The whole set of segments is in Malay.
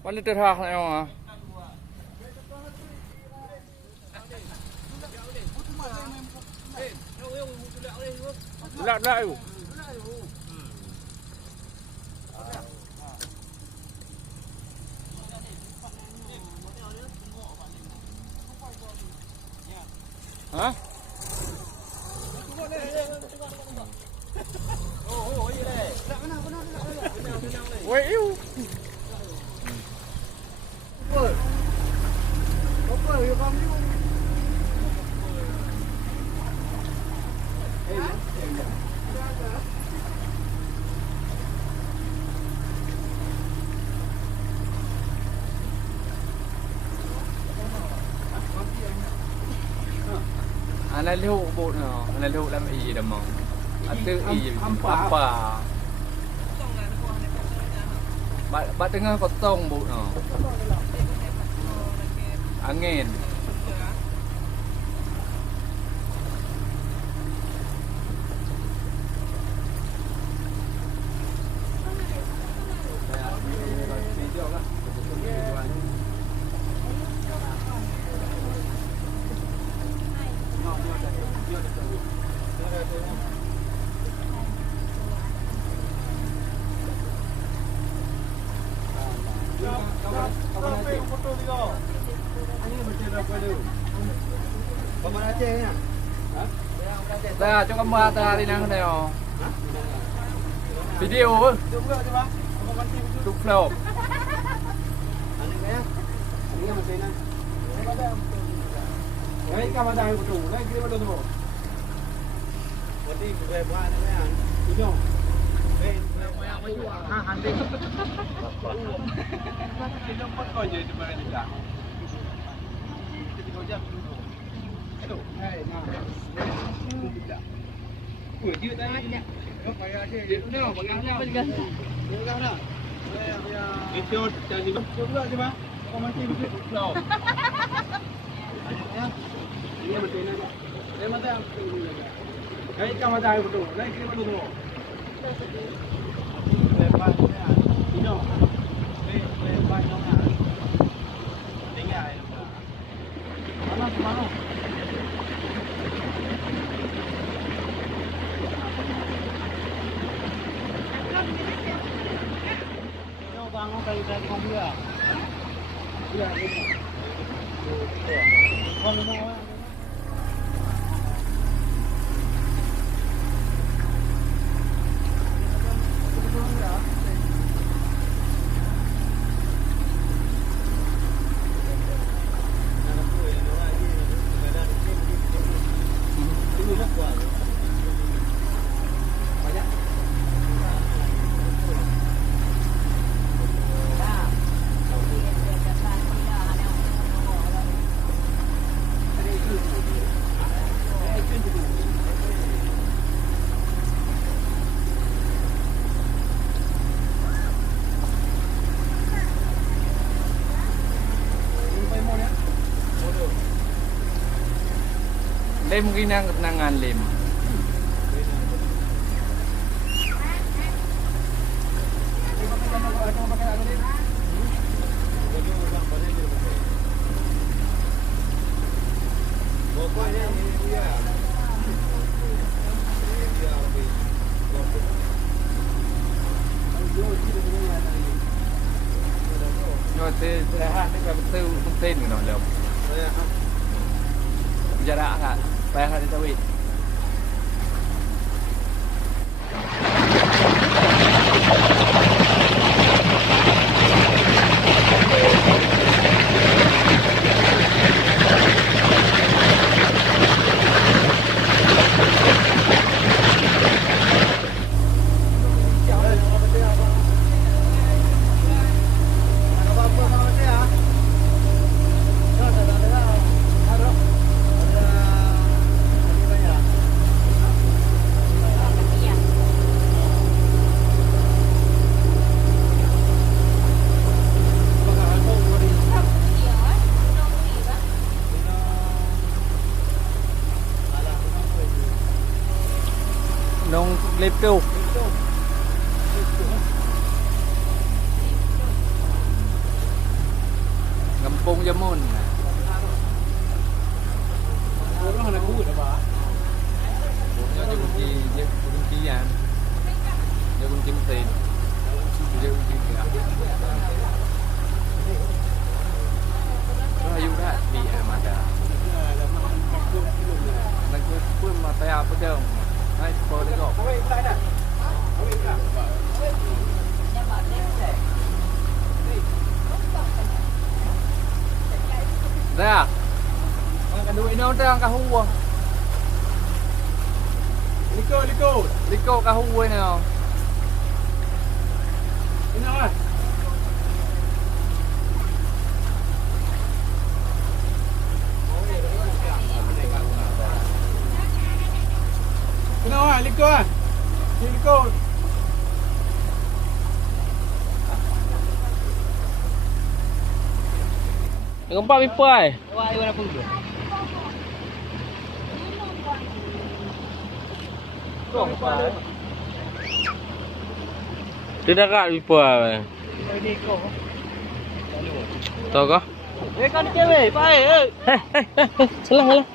Mana terhah ni orang? Belak tu. Ha? Oh, iya deh. Wei iu. Apa yo kamu? Anh lưu bộ nào, anh lưu làm gì đầm mong, anh tự gì apa, bạn tengah potong bộ nào, angin. Dah, cho kamera ta đi nang này oh. Video á. Chụp flow. Đấy, kamera của chủ đấy, kia bắt đầu rồi. Đi về qua đây mấy anh. Đúng không? Về anh đi. Kita pot kau je di mana dia. Kita kerja dulu. Aduh, hai nah. Ủa chưa tới nhá. Có phải chứ. Đâu, bằng nhau. Được không nào? Video jadi juga je bang. Kau masih bisa. No. Ini betul aja. Saya mata ini aja. Kai kamera betul. Kai kira betul. Lepas ya. Ini. Lepas nongah. Tinggal. Mana? Bangun dari mobil ya. Iya, ini. Kalau mau lem mungkin nangan lem. Rồi thì hai cái tư thông tin của nó được. Jarak kan, payah hari tawid. Nông lép câu. kampung Jamun. Orang hendak kuat apa? Burungnya Burungkian. Burungki mesin. Burungki gerak. Ayu dah di ada. Nak pun mata apa dong? Naik sepuluh dek. Dah. Ang duit ni orang kahu. Liko kahu ni. Ini apa? Kenapa? Liko ah. Liko. Gempa pipa ai. Wah, iwan apa tu? Tidak kat pipa ai. Ini kau. Tahu kah? Kan cewek, baik. Salah.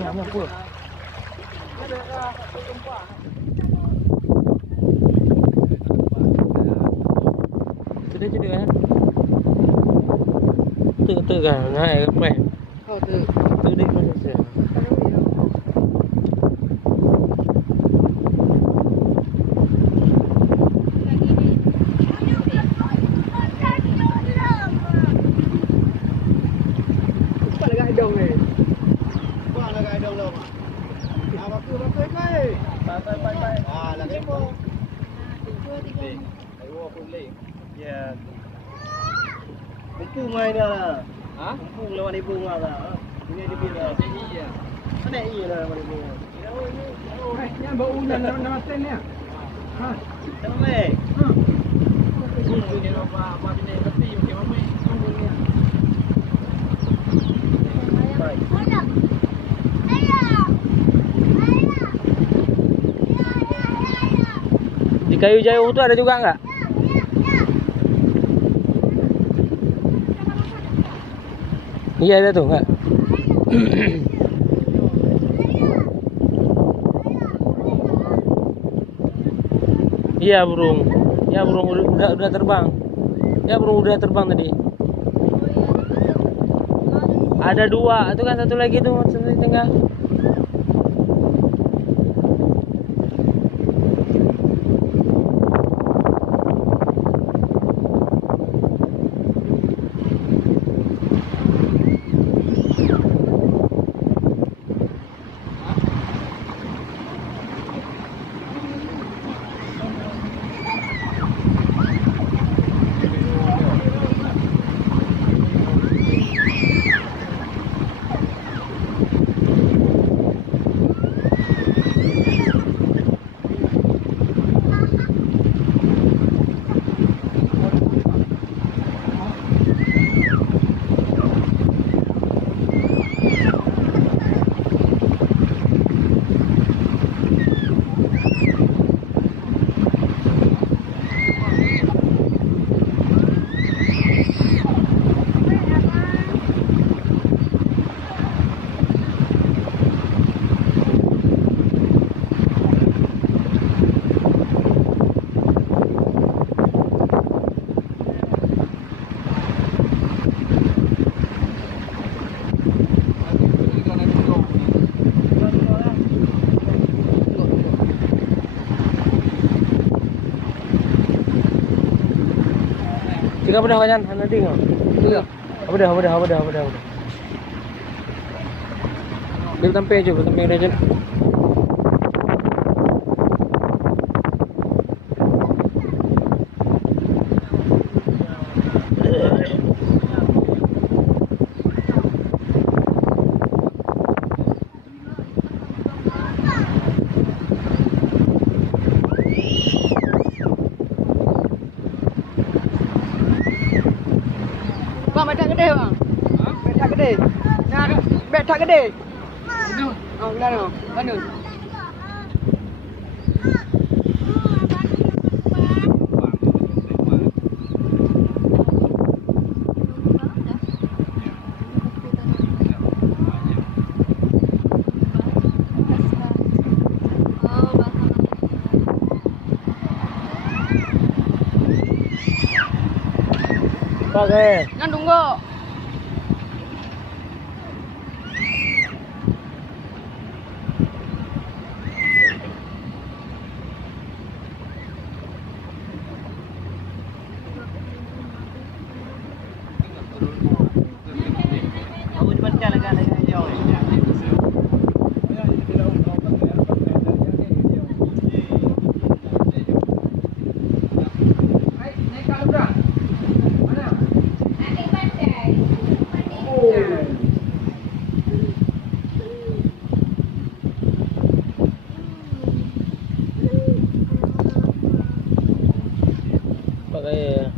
Ni apa? Cedek kan? Tự cả này khỏe. Tự định nó sẽ. Buku main dah. Ha? Buku lawan ibu ngah dah. Ini dia bila. Iya. Ada iya lah lawan ibu. Oh, yang bau ulan nama ten ni. Ha. Tamai. Ha. Buku ni apa bini tapi macam mana? Di kayu jauh tu ada juga enggak? Iya ada tuh enggak? Iya burung. Ya burung udah terbang. Ya burung udah terbang tadi. Ada dua, itu kan satu lagi tuh di tengah. Tiga dah kan nanti ngau. Tiga. Apa dah. Dia tampil aja. beg tak gede. Itu. Oh, mana? Mana? Pakai. Nan tunggu. Aku cuma jalan lagi jauh. Pakai.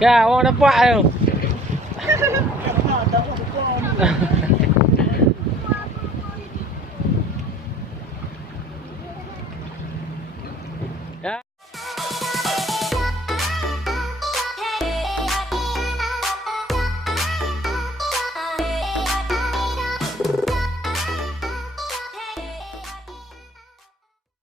Ya, orang dapat tu.